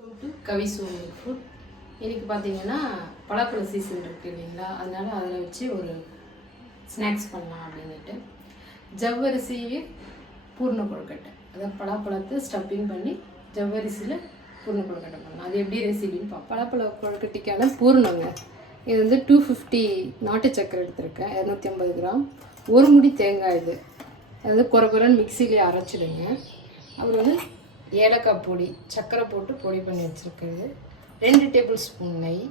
Welcome to கவிசு food. இன்றைக்கி பார்த்தீங்கன்னா பலாப்பழ season இருக்குது இல்லைங்களா, அதனால் அதில் வச்சு ஒரு ஸ்நாக்ஸ் பண்ணலாம் அப்படின்ட்டு ஜவ்வரிசி பூர்ண கொழுக்கட்டை, அதாவது பலாப்பழத்தை ஸ்டப்பிங் பண்ணி ஜவ்வரிசியில் பூர்ண கொழுக்கட்டை பண்ணலாம். அது எப்படி ரெசிபின்னு பார்ப்போம். பலாப்பழ கொழுக்கட்டைக்கான பூர்ணங்க இது வந்து 250 நாட்டு சக்கரை எடுத்திருக்கேன், 250 கிராம், ஒரு முடி தேங்காய், இது அதாவது குறைன்னு மிக்சியிலே அரைச்சிடுங்க. அப்புறம் வந்து ஏலக்காய் பொடி, சர்க்கரை போட்டு பொடி பண்ணி வச்சுருக்கிறது, 2 டேபிள் ஸ்பூன் நெய்,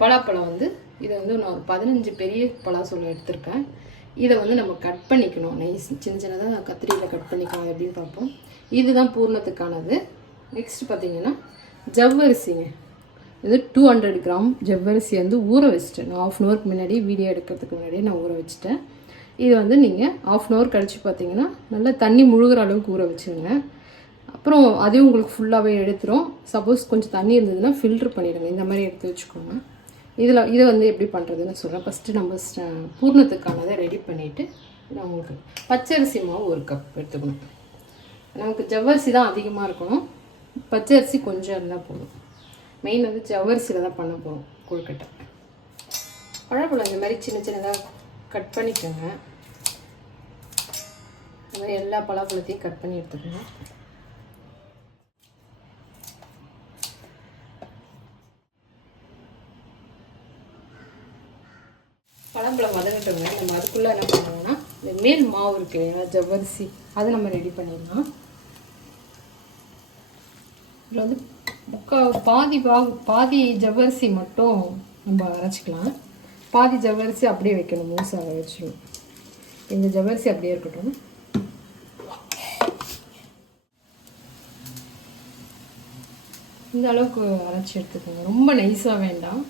பலாப்பழம் வந்து இதை வந்து நான் ஒரு 15 பெரிய பலாசொலை எடுத்திருக்கேன். இதை வந்து நம்ம கட் பண்ணிக்கணும், நெய் சின்ன சின்னதாக நான் கத்திரியில் கட் பண்ணிக்கலாம் எப்படின்னு பார்ப்போம். இதுதான் பூர்ணத்துக்கானது. நெக்ஸ்ட் பார்த்திங்கன்னா ஜவ்வரிசிங்க, இது 200 கிராம் ஜவ்வரிசி வந்து ஊற வச்சுட்டேன். நான் 1/2 ஹவருக்கு முன்னாடி வீடியோ எடுக்கிறதுக்கு முன்னாடியே நான் ஊற வச்சுட்டேன். இது வந்து நீங்கள் 1/2 ஹவர் கழித்து பார்த்தீங்கன்னா நல்லா தண்ணி முழுகிற அளவுக்கு ஊற வச்சுருங்க. அப்புறம் அதையும் உங்களுக்கு ஃபுல்லாகவே எடுத்துரும். சப்போஸ் கொஞ்சம் தண்ணி இருந்ததுன்னா ஃபில்ட்ரு பண்ணிவிடுங்க. இந்த மாதிரி எடுத்து வச்சுக்கோங்க. இதை வந்து எப்படி பண்ணுறதுன்னு சொல்கிறேன். ஃபஸ்ட்டு நம்ம பூர்ணத்துக்கானதை ரெடி பண்ணிவிட்டு நான் உங்களுக்கு பச்சரிசி மாவு 1 கப் எடுத்துக்கணும். நமக்கு ஜவ்வரிசி தான் அதிகமாக இருக்கணும், பச்சரிசி கொஞ்சம் இருந்தால் போதும். மெயின் வந்து ஜவ்வரிசியில் தான் பண்ண போகிறோம் கொழுக்கட்டை. பழப்பழம் இந்த மாதிரி சின்ன சின்னதாக கட் பண்ணிக்கோங்க. இந்த மாதிரி எல்லா பலாப்பழத்தையும் கட் பண்ணி எடுத்துக்கணும். பழம்பழம் வதங்கட்டோங்க. நம்ம அதுக்குள்ளே என்ன பண்ணுவோம்னா இந்த மேல் மாவு இருக்குது இல்லைங்களா, ஜவ்வரிசி, அதை நம்ம ரெடி பண்ணிடலாம். இதில் வந்து பாதி ஜவ்வரிசி மட்டும் நம்ம அரைச்சிக்கலாம். பாதி ஜவ்வரிசி அப்படியே வைக்கணும், முழுசாக வச்சிடணும். இந்த ஜவ்வரிசி அப்படியே இருக்கட்டும். இந்த அளவுக்கு அரைச்சி எடுத்துக்கோங்க. ரொம்ப நைஸாக வேண்டாம்,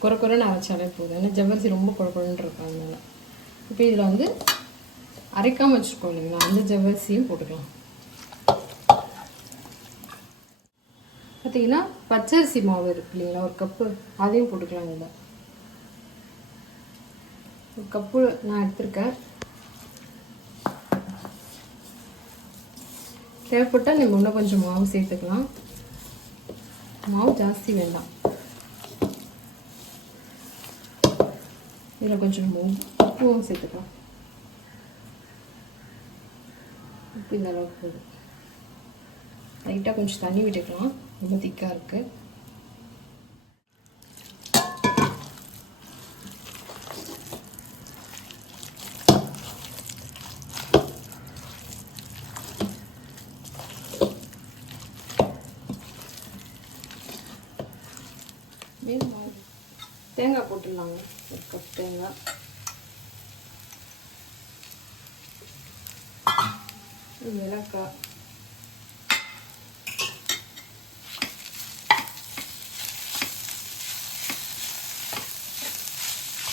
குறைன்னு அரைச்சாலே போதும். ஏன்னா ஜவ்வரிசி ரொம்ப குறைன்னு இருக்கும். அதனால இப்போ இதில் வந்து அரைக்காமல் வச்சுருக்கோம் இல்லைங்களா, அந்த ஜவ்வரிசியும் போட்டுக்கலாம். பார்த்தீங்கன்னா பச்சரிசி மாவு இருக்கு இல்லைங்களா, 1 கப்பு, அதையும் போட்டுக்கலாம். இதில் 1 கப்பு நான் எடுத்திருக்கேன். தேவைப்பட்டால் நம்ம இன்னும் கொஞ்சம் மாவு சேர்த்துக்கலாம். மாவு ஜாஸ்தி வேண்டாம். இதில் கொஞ்சம் உப்பும் சேர்த்துக்கலாம். உப்பு இந்த அளவுக்கு போதும். லைட்டாக கொஞ்சம் தண்ணி விட்டுக்கலாம், ரொம்ப திக்காக இருக்குது. தேங்காய் போட்டுடலாங்க, 1 கப் தேங்காய், ஏலக்காய்,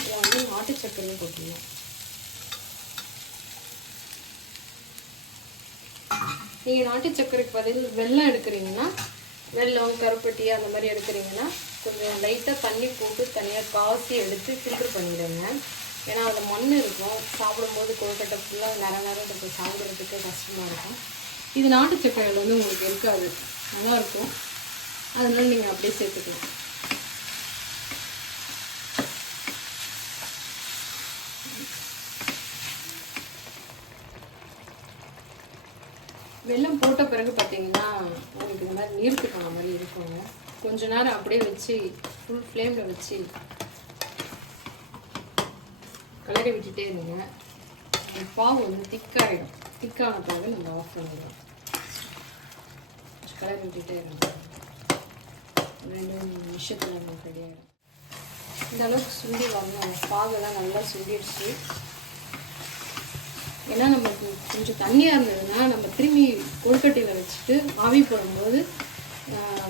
இதை வந்து நாட்டு சர்க்கரையும் போட்டுடலாம். நீங்கள் நாட்டு சர்க்கரைக்கு பதில் வெல்லம் எடுக்கிறீங்கன்னா, வெல்லம் கருப்பட்டி அந்த மாதிரி எடுக்கிறீங்கன்னா கொஞ்சம் லைட்டாக தண்ணி போட்டு தனியாக காசி எடுத்து ஃபில்ட்ரு பண்ணிவிடுங்க. ஏன்னா அதில் மண் இருக்கும், சாப்பிடும்போது கொழுக்கட்டை ஃபுல்லாக நேரம் இருக்கும், சாப்பிட்றதுக்கு கஷ்டமாக இருக்கும். இது நாட்டு சர்க்கரையில் வந்து உங்களுக்கு இருக்காது, நல்லாயிருக்கும். அதனால நீங்கள் அப்படியே சேர்த்துக்கலாம். வெல்லம் போட்ட பிறகு பார்த்தீங்கன்னா உங்களுக்கு இந்த மாதிரி நீர்த்துக்கான மாதிரி இருக்குங்க. கொஞ்ச நேரம் அப்படியே வச்சு ஃபுல் ஃப்ளேமில் வச்சு கலரை விட்டுட்டே இருங்க. பாவு வந்து திக்காகிடும். திக்கான பிறகு நம்ம ஆஃப் பண்ணிடுவோம். கலரை விட்டுட்டே இருங்க, 2 நிமிஷத்தில் நமக்கு ரெடியாகிடும். இந்த அளவுக்கு சுண்டி வரணும். பாகெல்லாம் நல்லா சுண்டிடுச்சு. ஏன்னா நம்ம கொஞ்சம் தண்ணியாக இருந்ததுன்னா நம்ம திரும்பி கொழுக்கட்டையில் வச்சுட்டு ஆவி போடும்போது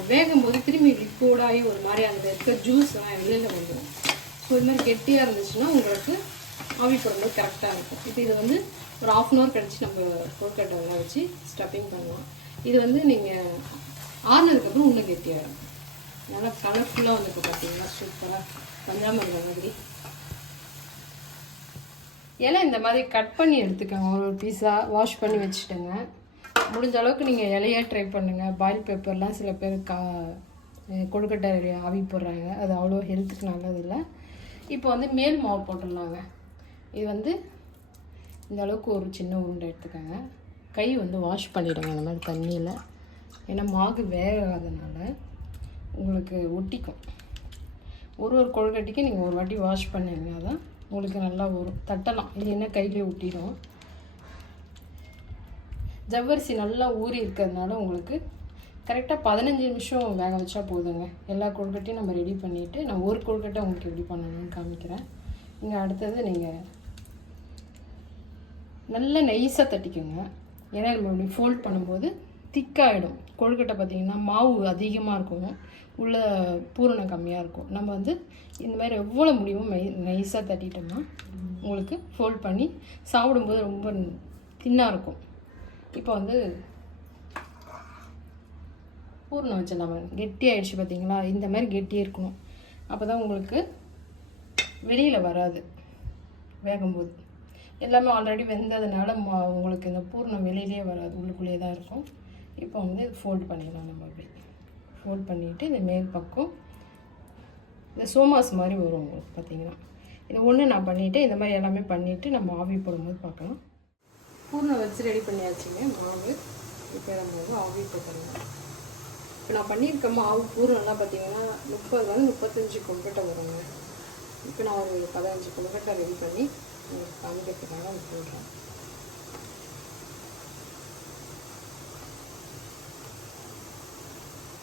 வேகும்போது திரும்பி லிக்விடாகி ஒரு மாதிரி அதில் இருக்க ஜூஸ்லாம் வெளியில் வந்துடும். ஸோ இது மாதிரி கெட்டியாக இருந்துச்சுன்னா உங்களுக்கு ஆவி போடும்போது கரெக்டாக இருக்கும். இப்போ இது வந்து ஒரு 1/2 ஹவர் கழிச்சு நம்ம கொழுக்கட்டைலாம் வச்சு ஸ்டப்பிங் பண்ணலாம். இது வந்து நீங்கள் ஆறுனதுக்கப்புறம் இன்னும் கெட்டியாகிடும். நல்லா கலர்ஃபுல்லாக வந்துருக்கு பார்த்தீங்கன்னா, சூப்பராக பஞ்சாமிர்தம் மாதிரி. ஏன்னா இந்த மாதிரி கட் பண்ணி எடுத்துக்கோங்க. ஒரு பீஸாக வாஷ் பண்ணி வச்சுட்டுங்க. முடிஞ்ச அளவுக்கு நீங்கள் இலையாக ட்ரை பண்ணுங்கள். பாயில் பேப்பர்லாம் சில பேர் கொழுக்கட்டை ஆவி போடுறாங்க, அது அவ்வளோ ஹெல்த்துக்கு நல்லதில்லை. இப்போ வந்து மேல் மாவு போட்டுடலாங்க. இது வந்து இந்த அளவுக்கு ஒரு சின்ன உருண்டை எடுத்துக்கோங்க. கை வந்து வாஷ் பண்ணிவிடுங்க இந்த மாதிரி தண்ணியில், ஏன்னா மாவு வேகாதனால உங்களுக்கு ஒட்டிக்கும். ஒரு கொழுக்கட்டைக்கு நீங்கள் ஒரு வாட்டி வாஷ் பண்ணிங்கன்னா தான் உங்களுக்கு நல்லா வரும். தட்டலாம், இல்லைன்னா கையிலே ஒட்டிடும். ஜவ்வரிசி நல்லா ஊறி இருக்கிறதுனால உங்களுக்கு கரெக்டாக 15 நிமிஷம் வேக வச்சா போதுங்க. எல்லா கொழுக்கட்டையும் நம்ம ரெடி பண்ணிவிட்டு நான் ஒரு கொழுக்கட்டை உங்களுக்கு எப்படி பண்ணணும்னு காமிக்கிறேன். இங்கே அடுத்தது நீங்கள் நல்லா நைஸாக தட்டிக்கோங்க. ஏன்னா நம்ம இப்படி ஃபோல்ட் பண்ணும்போது திக்காகிடும். கொழுக்கட்டை பார்த்திங்கன்னா மாவு அதிகமாக இருக்கும், உள்ள பூரணம் கம்மியாக இருக்கும். நம்ம வந்து இந்த மாதிரி எவ்வளோ முடியுமோ நைஸாக தட்டிட்டோம்னா உங்களுக்கு ஃபோல்ட் பண்ணி சாப்பிடும்போது ரொம்ப தின்னாக இருக்கும். இப்போ வந்து பூரணம் வச்சிடலாம். கெட்டியாகிடுச்சு பார்த்திங்களா? இந்த மாதிரி கெட்டியாக இருக்கணும். அப்போ தான் உங்களுக்கு வெளியில் வராது. வேகும்போது எல்லாமே ஆல்ரெடி வெந்ததுனால உங்களுக்கு இந்த பூரணம் வெளியிலே வராது, உள்ளுக்குள்ளேயே தான் இருக்கும். இப்போ வந்து ஃபோல்ட் பண்ணிடலாம். நம்ம அப்படி ஃபோல்ட் பண்ணிவிட்டு இந்த மேல் பக்கம் இந்த சோமாஸ் மாதிரி வரும் உங்களுக்கு பார்த்திங்கன்னா. இது ஒன்று நான் பண்ணிவிட்டு இந்த மாதிரி எல்லாமே பண்ணிவிட்டு நம்ம ஆவி போடும்போது பார்க்கலாம். பூர்ணம் வச்சு ரெடி பண்ணியாச்சுங்க மாவு. இப்போ நம்ம வந்து ஆவி போட்டுடலாம். இப்போ நான் பண்ணியிருக்க மாவு பூர்ணம்லாம் பார்த்திங்கன்னா 30-35 கொழுக்கட்டை வருங்க. இப்போ நான் ஒரு 15 கொழுக்கட்டை ரெடி பண்ணி உங்களுக்கு காமிக்கிறதுக்காக அது போடுறேன்.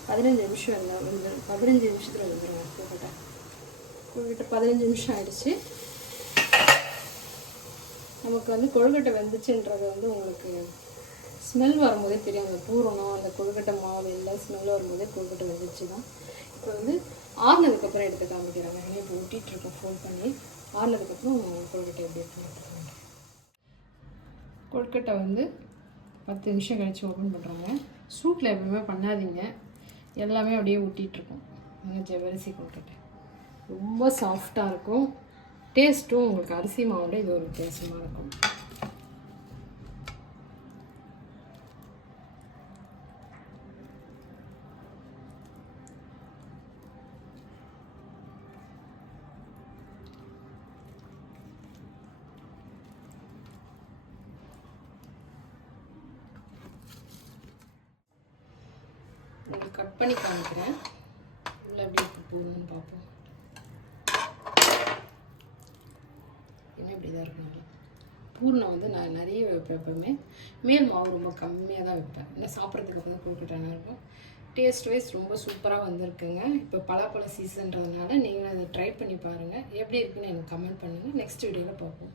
பதினஞ்சு நிமிஷத்தில் வந்துடுங்க கொழுக்கட்டை 15 நிமிஷம் ஆயிடுச்சு. நமக்கு வந்து கொழுக்கட்டை வெந்துச்சுன்றது வந்து உங்களுக்கு ஸ்மெல் வரும்போதே தெரியும். அந்த பூரணம், அந்த கொழுக்கட்டை மாவு எல்லாம் ஸ்மெல் வரும்போதே கொழுக்கட்டை வெந்துச்சு தான். இப்போ வந்து ஆறுனதுக்கப்புறம் எடுத்து காமிக்கிறாங்க. ஏன்னா இப்போ ஊட்டிகிட்ருக்கோம் ஃபோன் பண்ணி. ஆறுனதுக்கப்புறம் கொழுக்கட்டை எப்படி எடுத்து கொழுக்கட்டை வந்து 10 நிமிஷம் கழித்து ஓப்பன் பண்ணுறாங்க. சூட்டில் எப்பவுமே பண்ணாதீங்க, எல்லாமே அப்படியே ஊட்டிகிட்ருக்கோம். அந்த ஜவ்வரிசி கொழுக்கட்டை ரொம்ப சாஃப்டாக இருக்கும். டேஸ்ட்டும் உங்களுக்கு அரிசி மாவோட இது ஒரு வித்தியாசமாக இருக்கும். உங்களுக்கு கட் பண்ணி காமிக்கிறேன். உள்ள எப்படி இருக்க போகணும்னு பார்ப்போம். என்ன இப்படி தான் இருக்கும். பூர்ணம் வந்து நான் நிறைய வைப்பேன். எப்பவுமே மேல் மாவு ரொம்ப கம்மியாக தான் வைப்பேன். ஏன்னா சாப்பிட்றதுக்கு அப்புறம் தான் கொழுக்கட்டை இருக்கும். டேஸ்ட் வைஸ் ரொம்ப சூப்பராக வந்திருக்குங்க. இப்போ பலாப்பழ சீசன்றதுனால நீங்களும் அதை ட்ரை பண்ணி பாருங்கள். எப்படி இருக்குன்னு எனக்கு கமெண்ட் பண்ணுங்கள். நெக்ஸ்ட் வீடியோவில் பார்ப்போம்.